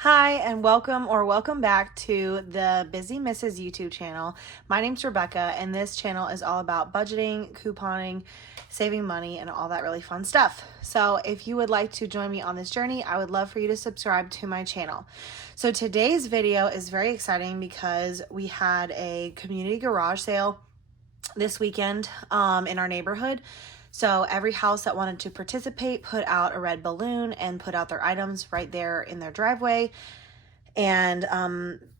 Hi, and welcome back to the Busy Mrs. YouTube channel. My name's Rebecca, and this channel is all about budgeting, couponing, saving money, and all that really fun stuff. So if you would like to join me on this journey, I would love for you to subscribe to my channel. So today's video is very exciting because we had a community garage sale this weekend in our neighborhood. So every house that wanted to participate put out a red balloon and put out their items right there in their driveway. And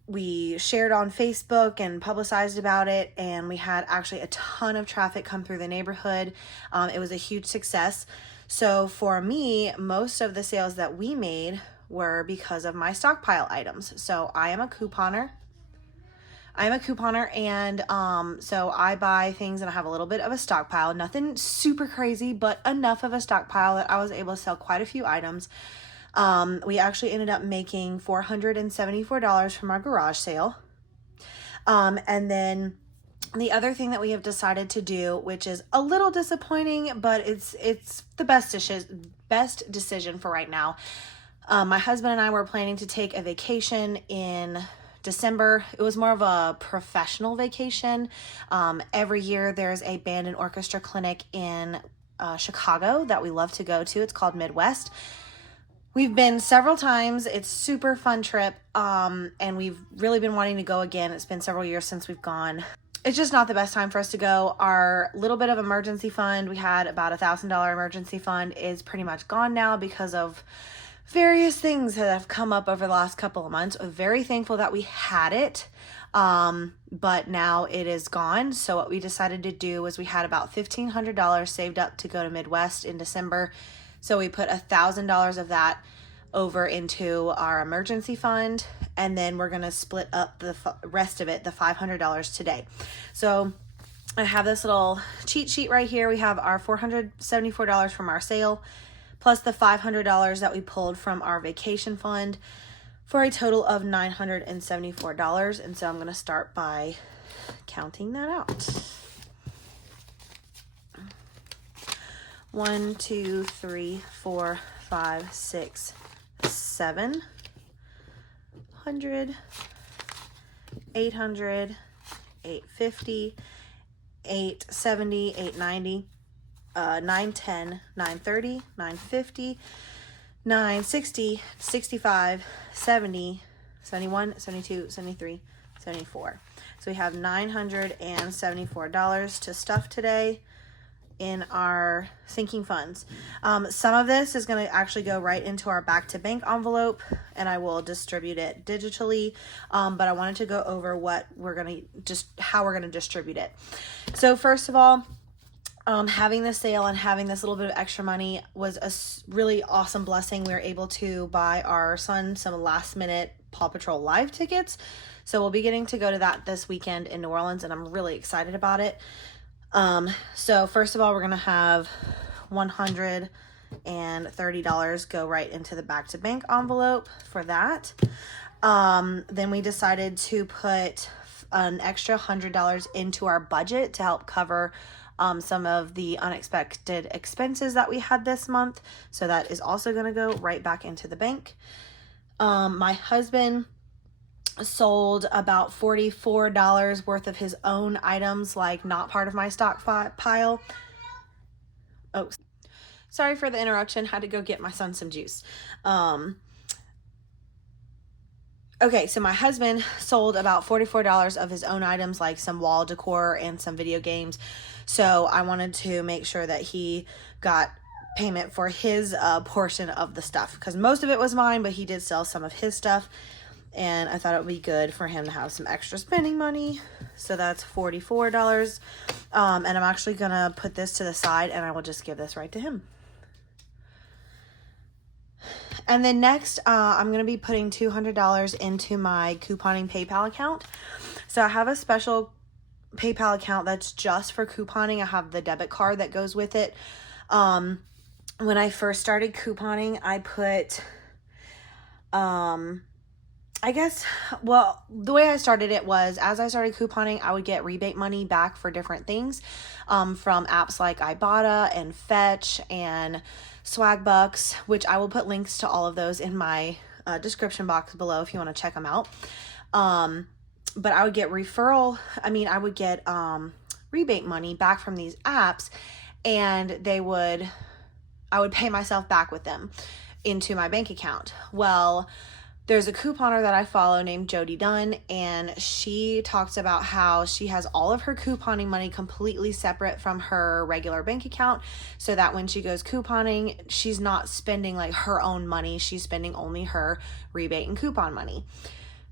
we shared on Facebook and publicized about it. And we had actually a ton of traffic come through the neighborhood. It was a huge success. So for me, most of the sales that we made were because of my stockpile items. So I am a couponer. And so I buy things and I have a little bit of a stockpile. Nothing super crazy, but enough of a stockpile that I was able to sell quite a few items. We actually ended up making $474 from our garage sale. And then the other thing that we have decided to do, which is a little disappointing, but it's the best decision for right now. My husband and I were planning to take a vacation in December. It was more of a professional vacation. Every year there's a band and orchestra clinic in Chicago that we love to go to. It's called Midwest. We've been several times. It's super fun trip. And we've really been wanting to go again. It's been several years since we've gone. It's just not the best time for us to go. Our little bit of emergency fund, we had about $1,000 emergency fund, is pretty much gone now because of various things that have come up over the last couple of months. I'm very thankful that we had it, but now it is gone. So what we decided to do was we had about $1,500 saved up to go to Midwest in December. So we put $1,000 of that over into our emergency fund, and then we're going to split up the rest of it, the $500 today. So I have this little cheat sheet right here. We have our $474 from our sale, plus the $500 that we pulled from our vacation fund, for a total of $974. And so I'm going to start by counting that out. 1, 2, 3, 4, 5, 6, 700, 800, 850, 870, 890. 910, 930, 950, 960, 65, 70, 71, 72, 73, 74. So we have $974 to stuff today in our sinking funds. Some of this is going to actually go right into our back to bank envelope, and I will distribute it digitally. But I wanted to go over how we're going to distribute it. So first of all, having this sale and having this little bit of extra money was a really awesome blessing. We were able to buy our son some last minute Paw Patrol live tickets. So we'll be getting to go to that this weekend in New Orleans, and I'm really excited about it. So first of all, we're going to have $130 go right into the back to bank envelope for that. Then we decided to put an extra $100 into our budget to help cover some of the unexpected expenses that we had this month. So that is also going to go right back into the bank. My husband sold about $44 worth of his own items, like not part of my stockpile. Oh, sorry for the interruption. Had to go get my son some juice. Okay, so my husband sold about $44 of his own items, like some wall decor and some video games. So I wanted to make sure that he got payment for his portion of the stuff, because most of it was mine, but he did sell some of his stuff. And I thought it would be good for him to have some extra spending money. So that's $44. And I'm actually going to put this to the side, and I will just give this right to him. And then next, I'm going to be putting $200 into my couponing PayPal account. So I have a special PayPal account that's just for couponing. I have the debit card that goes with it. When I first started couponing, I put, the way I started it was, as I started couponing, I would get rebate money back for different things, from apps like Ibotta and Fetch and Swag Bucks, which I will put links to all of those in my description box below if you want to check them out. But I would get I would get rebate money back from these apps, and I would pay myself back with them into my bank account. Well, there's a couponer that I follow named Jody Dunn, and she talks about how she has all of her couponing money completely separate from her regular bank account, so that when she goes couponing, she's not spending like her own money. She's spending only her rebate and coupon money.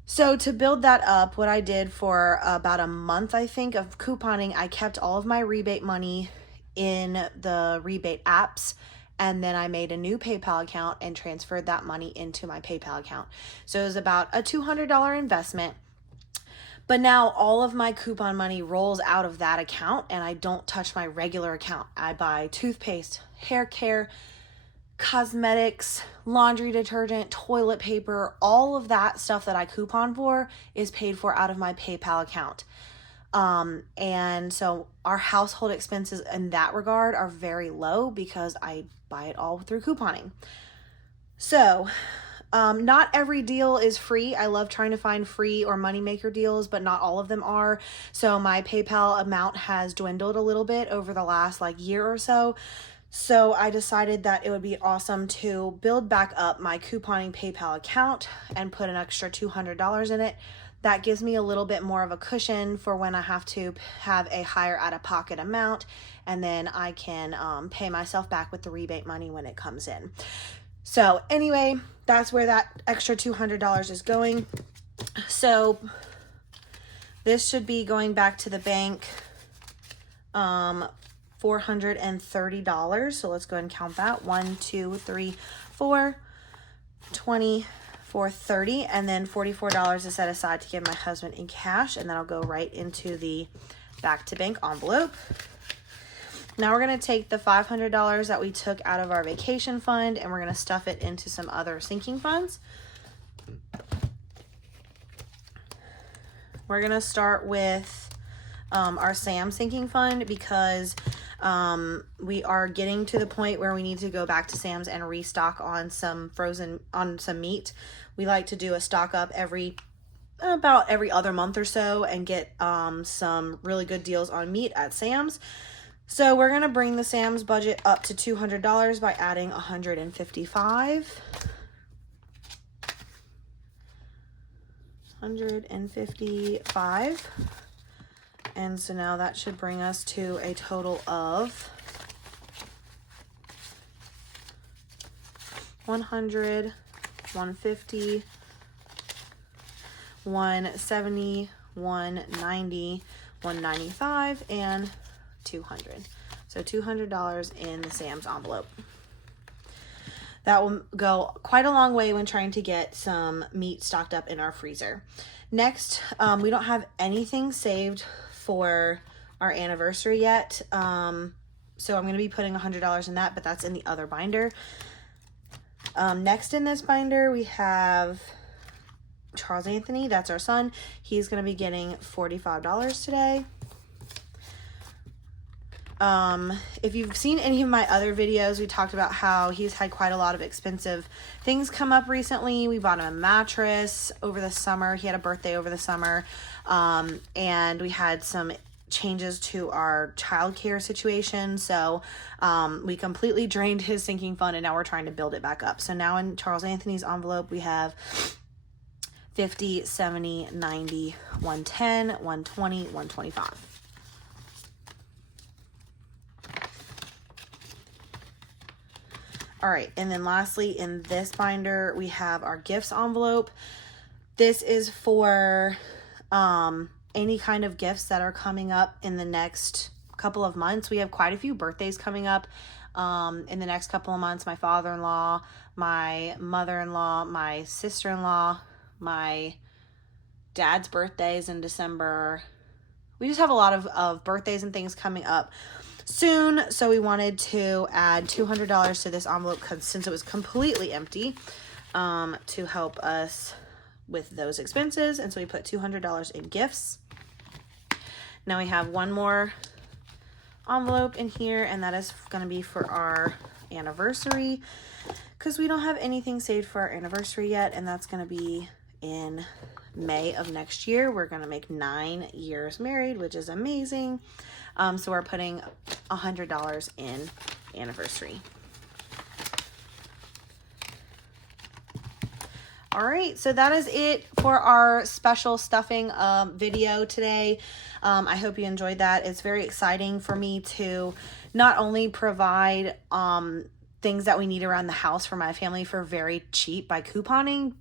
So to build that up, what I did for about a month, I think, of couponing, I kept all of my rebate money in the rebate apps, and then I made a new PayPal account and transferred that money into my PayPal account. So it was about a $200 investment. But now all of my coupon money rolls out of that account, and I don't touch my regular account. I buy toothpaste, hair care, cosmetics, laundry detergent, toilet paper, all of that stuff that I coupon for is paid for out of my PayPal account. And so our household expenses in that regard are very low because I buy it all through couponing. So, not every deal is free. I love trying to find free or moneymaker deals, but not all of them are. So my PayPal amount has dwindled a little bit over the last year or so. So I decided that it would be awesome to build back up my couponing PayPal account and put an extra $200 in it. That gives me a little bit more of a cushion for when I have to have a higher out-of-pocket amount, and then I can pay myself back with the rebate money when it comes in. So anyway, that's where that extra $200 is going. So this should be going back to the bank $430. So let's go ahead and count that. 1, 2, 3, 4, 20, $430, and then $44 is set aside to give my husband in cash, and that'll go right into the back to bank envelope. Now we're going to take the $500 that we took out of our vacation fund, and we're going to stuff it into some other sinking funds. We're going to start with our Sam sinking fund, because we are getting to the point where we need to go back to Sam's and restock on some meat. We like to do a stock up about every other month or so and get some really good deals on meat at Sam's. So we're going to bring the Sam's budget up to $200 by adding $155. And so now that should bring us to a total of $100, $150, $170, $190, $195, and $200. So $200 in the Sam's envelope. That will go quite a long way when trying to get some meat stocked up in our freezer. Next, we don't have anything saved for our anniversary yet. So I'm going to be putting $100 in that, but that's in the other binder. Next in this binder, we have Charles Anthony. That's our son. He's going to be getting $45 today. If you've seen any of my other videos, we talked about how he's had quite a lot of expensive things come up recently. We bought him a mattress over the summer. He had a birthday over the summer. And we had some changes to our childcare situation. So, we completely drained his sinking fund, and now we're trying to build it back up. So now in Charles Anthony's envelope, we have 50, 70, 90, 110, 120, 125. All right, and then lastly, in this binder, we have our gifts envelope. This is for any kind of gifts that are coming up in the next couple of months. We have quite a few birthdays coming up in the next couple of months. My father-in-law, my mother-in-law, my sister-in-law, my dad's birthdays in December. We just have a lot of birthdays and things coming up soon, so we wanted to add $200 to this envelope since it was completely empty, to help us with those expenses. And so we put $200 in gifts. Now we have one more envelope in here, and that is going to be for our anniversary, because we don't have anything saved for our anniversary yet, and that's going to be in May of next year. We're going to make 9 years married, which is amazing. So we're putting $100 in anniversary. All right, so that is it for our special stuffing video today. I hope you enjoyed that. It's very exciting for me to not only provide things that we need around the house for my family for very cheap by couponing.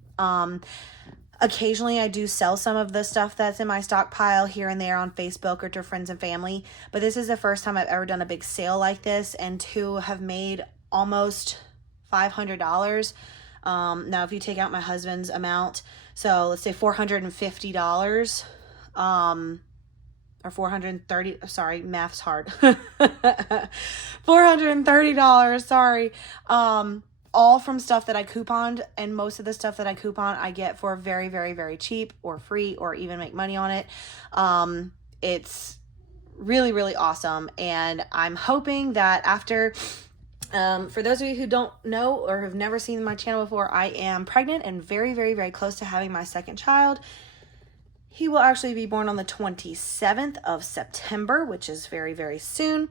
Occasionally I do sell some of the stuff that's in my stockpile here and there on Facebook or to friends and family, but this is the first time I've ever done a big sale like this, and to have made almost $500. Now if you take out my husband's amount, so let's say $450, or 430, sorry, math's hard. $430, sorry. All from stuff that I couponed, and most of the stuff that I coupon I get for very, very, very cheap or free or even make money on it. It's really, really awesome, and I'm hoping that after... for those of you who don't know or have never seen my channel before, I am pregnant and very, very, very close to having my second child. He will actually be born on the 27th of September, which is very, very soon.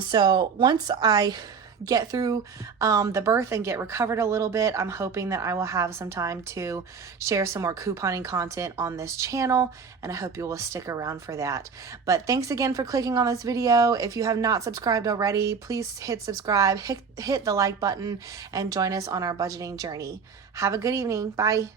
So once I get through the birth and get recovered a little bit, I'm hoping that I will have some time to share some more couponing content on this channel, and I hope you will stick around for that. But thanks again for clicking on this video. If you have not subscribed already, please hit subscribe, hit the like button, and join us on our budgeting journey. Have a good evening. Bye.